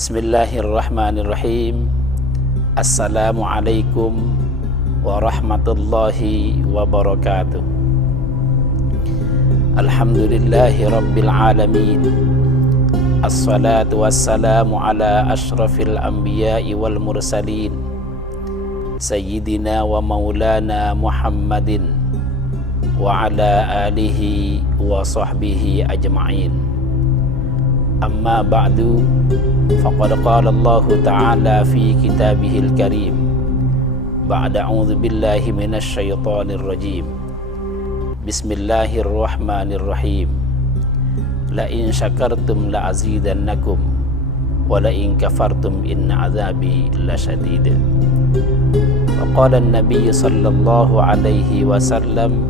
Bismillahirrahmanirrahim. Assalamualaikum warahmatullahi wabarakatuh. Alhamdulillahi rabbil alamin. Assalatu wassalamu ala ashrafil anbiya'i wal mursalin, Sayyidina wa maulana Muhammadin wa ala alihi wa sahbihi ajma'in. Amma ba'du, faqad qala Allah ta'ala fi kitabihil karim ba'da a'udzu billahi minasy syaithanir rajim. Bismillahirrahmanirrahim. La in syakartum la azidannakum wa la in kafartum inna azabi lasyadid. Wa qala an-nabiy sallallahu alaihi wasallam,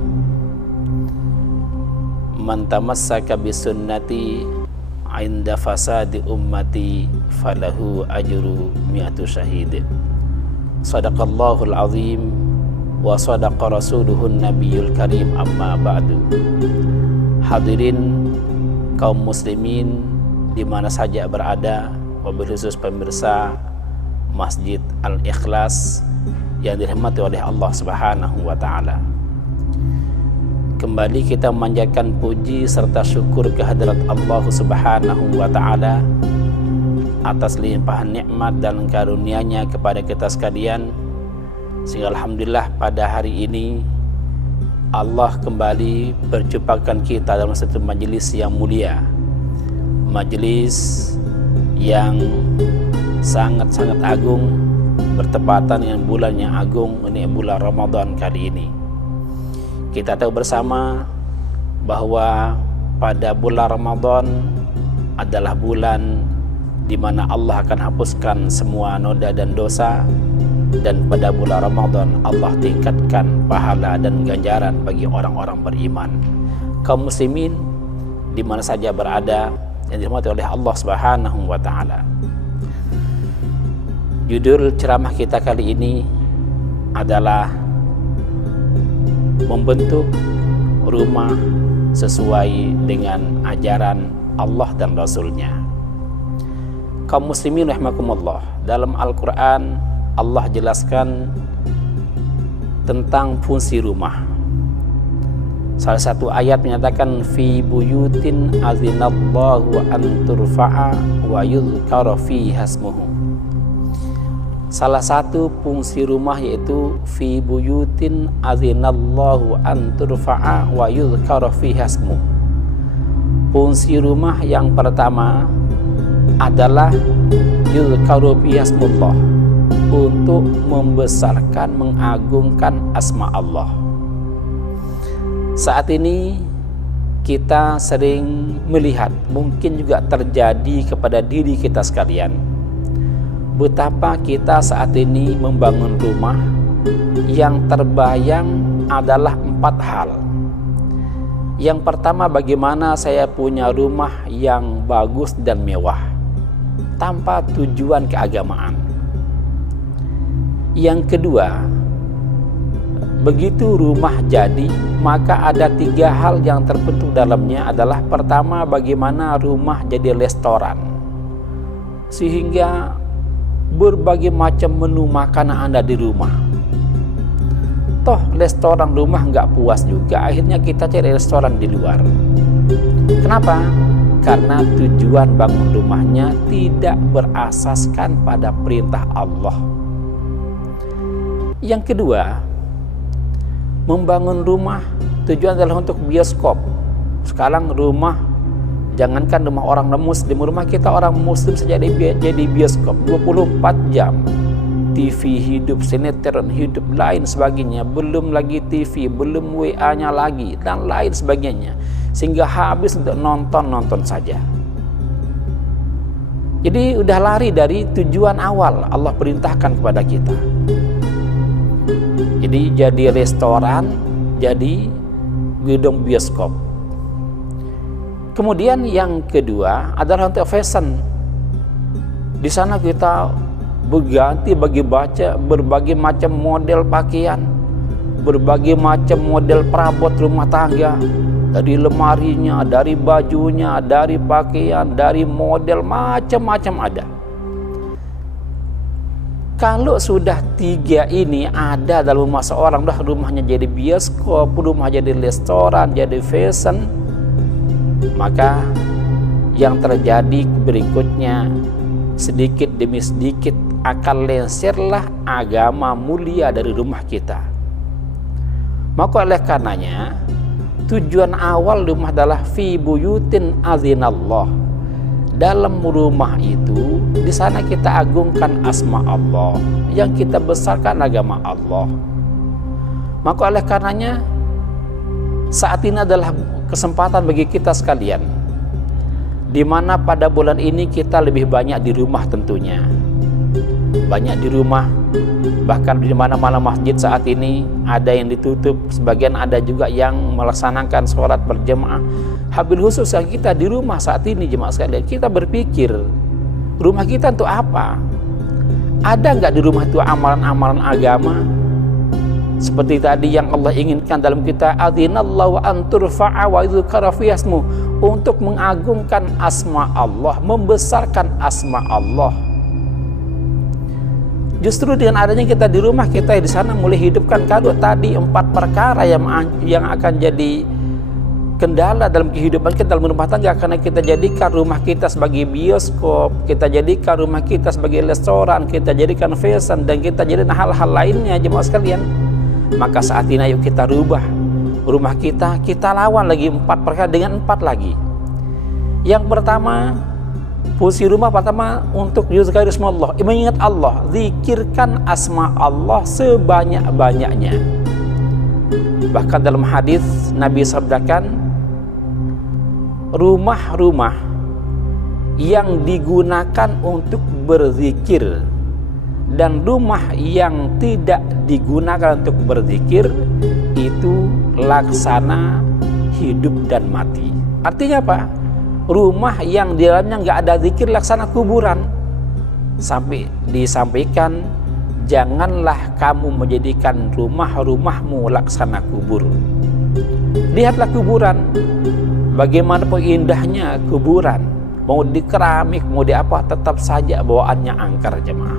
man tamassaka bi sunnati inda fasadi ummati falahu ajru mi'atu syahid. Sadaqallahul azim wa sadaqa rasuluhun nabiyul karim. Amma ba'du. Hadirin kaum muslimin di mana saja berada, wabil khusus pemirsa Masjid Al-Ikhlas yang dirahmati oleh Allah Subhanahu wa taala. Kembali kita memanjatkan puji serta syukur kehadirat Allah Subhanahu wa ta'ala atas limpahan nikmat dan karunia-Nya kepada kita sekalian, sehingga alhamdulillah pada hari ini Allah kembali berjumpakan kita dalam satu majelis yang mulia, majelis yang sangat-sangat agung, bertepatan dengan bulan yang agung, ini bulan Ramadan kali ini. Kita tahu bersama bahwa pada bulan Ramadan adalah bulan di mana Allah akan hapuskan semua noda dan dosa, dan pada bulan Ramadan Allah tingkatkan pahala dan ganjaran bagi orang-orang beriman. Kaum muslimin di mana saja berada yang dirahmati oleh Allah Subhanahu wa taala. Judul ceramah kita kali ini adalah membentuk rumah sesuai dengan ajaran Allah dan Rasul-Nya. Kaum muslimin rahimakumullah, dalam Al-Quran Allah jelaskan tentang fungsi rumah. Salah satu ayat menyatakan fi buyutin azinallahu an turfa'a wa yudhkara fiha ismuhu. Salah satu fungsi rumah yaitu fi buyutin azinallahu an turfa'a wa yudhkara fiha ismuhu. Fungsi rumah yang pertama adalah yudhkaru fiha ismullah, untuk membesarkan, mengagungkan asma Allah. Saat ini kita sering melihat, mungkin juga terjadi kepada diri kita sekalian, betapa kita saat ini membangun rumah yang terbayang adalah 4 hal. Yang pertama, bagaimana saya punya rumah yang bagus dan mewah tanpa tujuan keagamaan. Yang kedua, begitu rumah jadi, maka ada 3 hal yang terbentuk dalamnya. Adalah pertama, bagaimana rumah jadi restoran, sehingga berbagai macam menu makanan ada di rumah. Toh restoran rumah nggak puas juga, akhirnya kita cari restoran di luar. Kenapa? Karena tujuan bangun rumahnya tidak berasaskan pada perintah Allah. Yang kedua, membangun rumah tujuan adalah untuk bioskop. Sekarang rumah, jangankan rumah orang muslim, rumah kita orang muslim saja jadi bioskop 24 jam. TV hidup, sinetron hidup, lain sebagainya. Belum lagi TV, belum WA-nya lagi, dan lain sebagainya. Sehingga habis untuk nonton saja. Jadi udah lari dari tujuan awal Allah perintahkan kepada kita. Jadi jadi restoran, jadi gedung bioskop. Kemudian yang kedua adalah untuk fashion. Di sana kita berganti berbagai macam model pakaian, berbagai macam model perabot rumah tangga, dari lemarinya, dari bajunya, dari pakaian, dari model macam-macam ada. Kalau sudah 3 ini ada dalam rumah seorang, udah rumahnya jadi bioskop, rumah jadi restoran, jadi fashion, maka yang terjadi berikutnya, sedikit demi sedikit akan lengserlah agama mulia dari rumah kita. Maka oleh karenanya, tujuan awal rumah adalah fi buyutin azinallah. Dalam rumah itu, di sana kita agungkan asma Allah, yang kita besarkan agama Allah. Maka oleh karenanya, saat ini adalah kesempatan bagi kita sekalian, di mana pada bulan ini kita lebih banyak di rumah tentunya. Banyak di rumah, bahkan di mana-mana masjid saat ini ada yang ditutup, sebagian ada juga yang melaksanakan sholat berjemaah. Habil khusus kita di rumah saat ini jemaah sekalian, kita berpikir rumah kita untuk apa? Ada nggak di rumah itu amalan-amalan agama? Seperti tadi yang Allah inginkan dalam kita, adzinallahu an turfa'a wa yuzkara fi ismu, untuk mengagungkan asma Allah, membesarkan asma Allah. Justru dengan adanya kita di rumah, kita di sana mulai hidupkan kado tadi 4 perkara yang akan jadi kendala dalam kehidupan kita dalam rumah tangga, karena kita jadikan rumah kita sebagai bioskop, kita jadikan rumah kita sebagai restoran, kita jadikan fashion, dan kita jadikan hal-hal lainnya jemaah sekalian. Maka saat ini ayo kita rubah rumah kita, kita lawan lagi 4 perkara dengan 4 lagi. Yang pertama, fungsi rumah pertama untuk yuzkar ismallah, mengingat Allah, zikirkan asma Allah sebanyak-banyaknya. Bahkan dalam hadis Nabi sabdakan, rumah-rumah yang digunakan untuk berzikir dan rumah yang tidak digunakan untuk berzikir itu laksana hidup dan mati. Artinya apa? Rumah yang di dalamnya nggak ada zikir laksana kuburan. Sampai disampaikan, janganlah kamu menjadikan rumah-rumahmu laksana kubur. Lihatlah kuburan, bagaimanapun indahnya kuburan, mau di keramik, mau di apa, tetap saja bawaannya angker jemaah.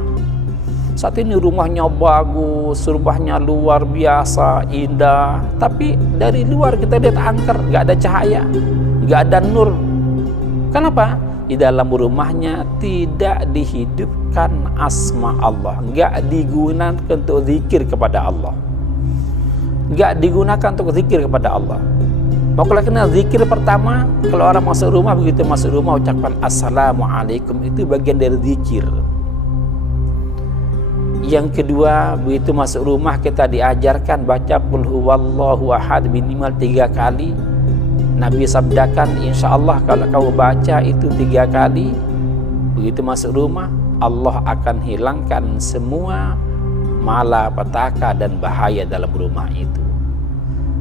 Saat ini rumahnya bagus, rumahnya luar biasa, indah, tapi dari luar kita lihat angker, nggak ada cahaya, nggak ada nur. Kenapa? Di dalam rumahnya tidak dihidupkan asma Allah, nggak digunakan untuk zikir kepada Allah, nggak digunakan untuk zikir kepada Allah. Maka kena zikir pertama, kalau orang masuk rumah, begitu masuk rumah ucapkan assalamualaikum, itu bagian dari zikir. Yang kedua, begitu masuk rumah kita diajarkan baca qul huwallahu ahad minimal 3 kali. Nabi sabdakan, insya Allah kalau kamu baca itu 3 kali, begitu masuk rumah, Allah akan hilangkan semua malapetaka dan bahaya dalam rumah itu.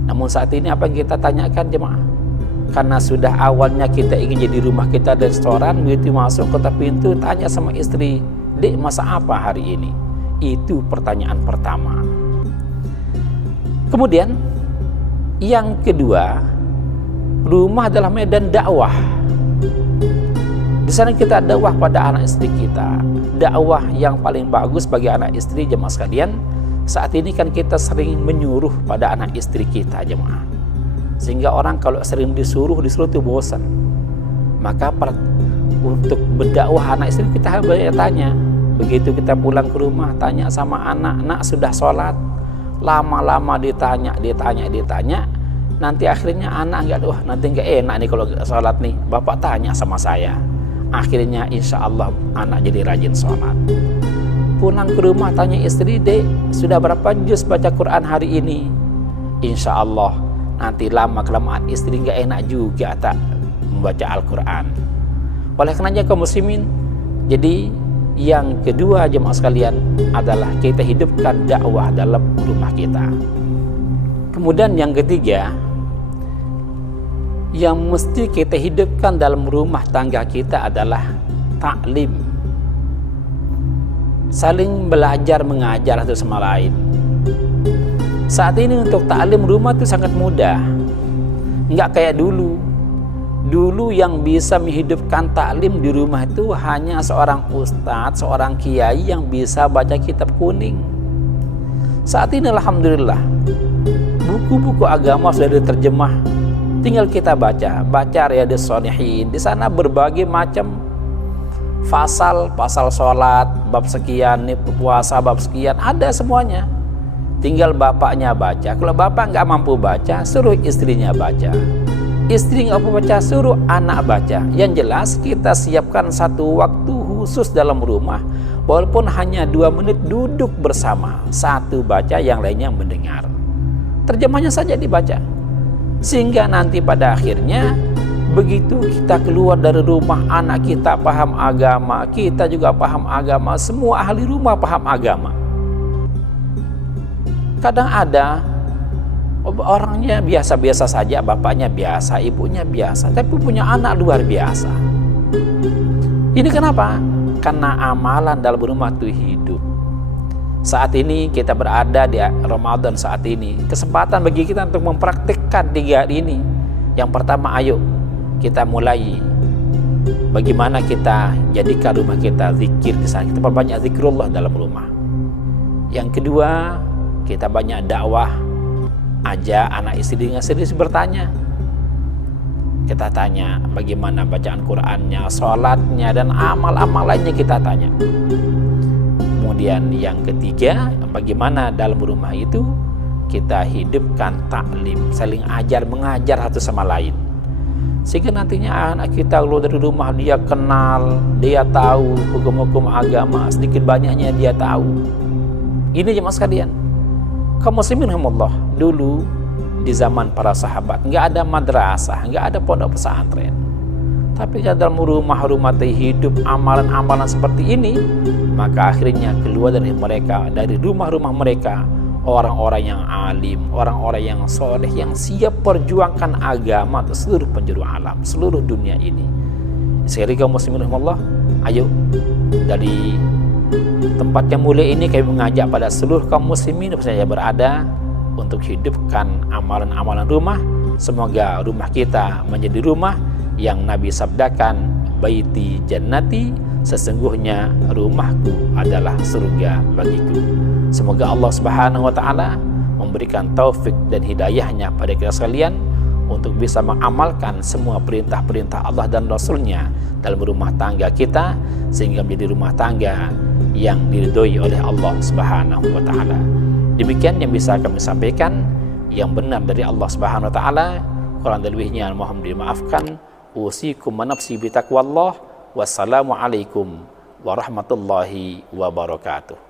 Namun saat ini apa yang kita tanyakan jemaah? Karena sudah awalnya kita ingin jadi rumah kita restoran, begitu masuk kota pintu tanya sama istri, "Dek, masak apa hari ini?" Itu pertanyaan pertama. Kemudian yang kedua, rumah adalah medan dakwah. Di sana kita dakwah pada anak istri kita. Dakwah yang paling bagus bagi anak istri jemaah sekalian, saat ini kan kita sering menyuruh pada anak istri kita jemaah. Sehingga orang kalau sering disuruh itu bosan. Maka untuk berdakwah anak istri kita harus tanya. Begitu kita pulang ke rumah, tanya sama anak, "Nak, sudah sholat?" Lama-lama ditanya. Nanti akhirnya anak nanti nggak enak nih kalau sholat nih, bapak tanya sama saya. Akhirnya insya Allah anak jadi rajin sholat. Pulang ke rumah tanya istri, "Dek, sudah berapa juz baca Quran hari ini?" Insya Allah nanti lama-kelamaan istri nggak enak juga tak membaca Al-Quran. Oleh karenanya kaum muslimin, jadi yang kedua jemaah sekalian adalah kita hidupkan dakwah dalam rumah kita. Kemudian yang ketiga, yang mesti kita hidupkan dalam rumah tangga kita adalah taklim. Saling belajar mengajar satu sama lain. Saat ini untuk taklim rumah itu sangat mudah. Nggak kayak dulu. Dulu yang bisa menghidupkan taklim di rumah itu hanya seorang ustadz, seorang kiai yang bisa baca kitab kuning. Saat ini alhamdulillah buku-buku agama sudah diterjemah, tinggal kita baca Riyadhus Shalihin. Di sana berbagai macam pasal sholat, bab sekian, puasa bab sekian, ada semuanya. Tinggal bapaknya baca. Kalau bapak nggak mampu baca, suruh istrinya baca. Istri nggak mampu baca, suruh anak baca. Yang jelas kita siapkan satu waktu khusus dalam rumah, walaupun hanya 2 menit duduk bersama, satu baca, yang lainnya mendengar. Terjemahnya saja dibaca, sehingga nanti pada akhirnya begitu kita keluar dari rumah, anak kita paham agama, kita juga paham agama, semua ahli rumah paham agama. Kadang ada orangnya biasa-biasa saja, bapaknya biasa, ibunya biasa, tapi punya anak luar biasa. Ini kenapa? Karena amalan dalam rumah itu hidup. Saat ini kita berada di Ramadan saat ini, kesempatan bagi kita untuk mempraktikkan 3 hari ini. Yang pertama, ayo kita mulai bagaimana kita jadikan rumah kita zikir di sana. Kita perbanyak zikrullah dalam rumah. Yang kedua, kita banyak dakwah, ajak anak istri dengan serius bertanya. Kita tanya bagaimana bacaan Qur'annya, sholatnya, dan amal-amal lainnya kita tanya. Kemudian yang ketiga, bagaimana dalam rumah itu kita hidupkan taklim, saling ajar, mengajar satu sama lain. Sehingga nantinya anak kita keluar dari rumah, dia kenal, dia tahu hukum-hukum agama, sedikit banyaknya dia tahu. Ini jemaah sekalian, kaum muslimin rahimahullah, dulu di zaman para sahabat nggak ada madrasah, nggak ada pondok pesantren, tapi dalam rumah-rumah hidup amalan-amalan seperti ini, maka akhirnya keluar dari mereka, dari rumah-rumah mereka, orang-orang yang alim, orang-orang yang soleh, yang siap perjuangkan agama ke seluruh penjuru alam, seluruh dunia ini. Sekali kaum muslimin rahimahullah, ayo dari tempat yang mulia ini kami mengajak pada seluruh kaum muslimin yang berada untuk hidupkan amalan-amalan rumah. Semoga rumah kita menjadi rumah yang Nabi sabdakan, baiti jannati, sesungguhnya rumahku adalah surga bagiku. Semoga Allah Subhanahu wa taala memberikan taufik dan hidayahnya pada kita sekalian untuk bisa mengamalkan semua perintah-perintah Allah dan Rasulnya dalam rumah tangga kita, sehingga menjadi rumah tangga yang diridhoi oleh Allah Subhanahu wa taala. Demikian yang bisa kami sampaikan, yang benar dari Allah Subhanahu wa taala, kurang lebihnya mohon dimaafkan. Usikum wa nafsi bitaqwallah. Wassalamualaikum warahmatullahi wabarakatuh.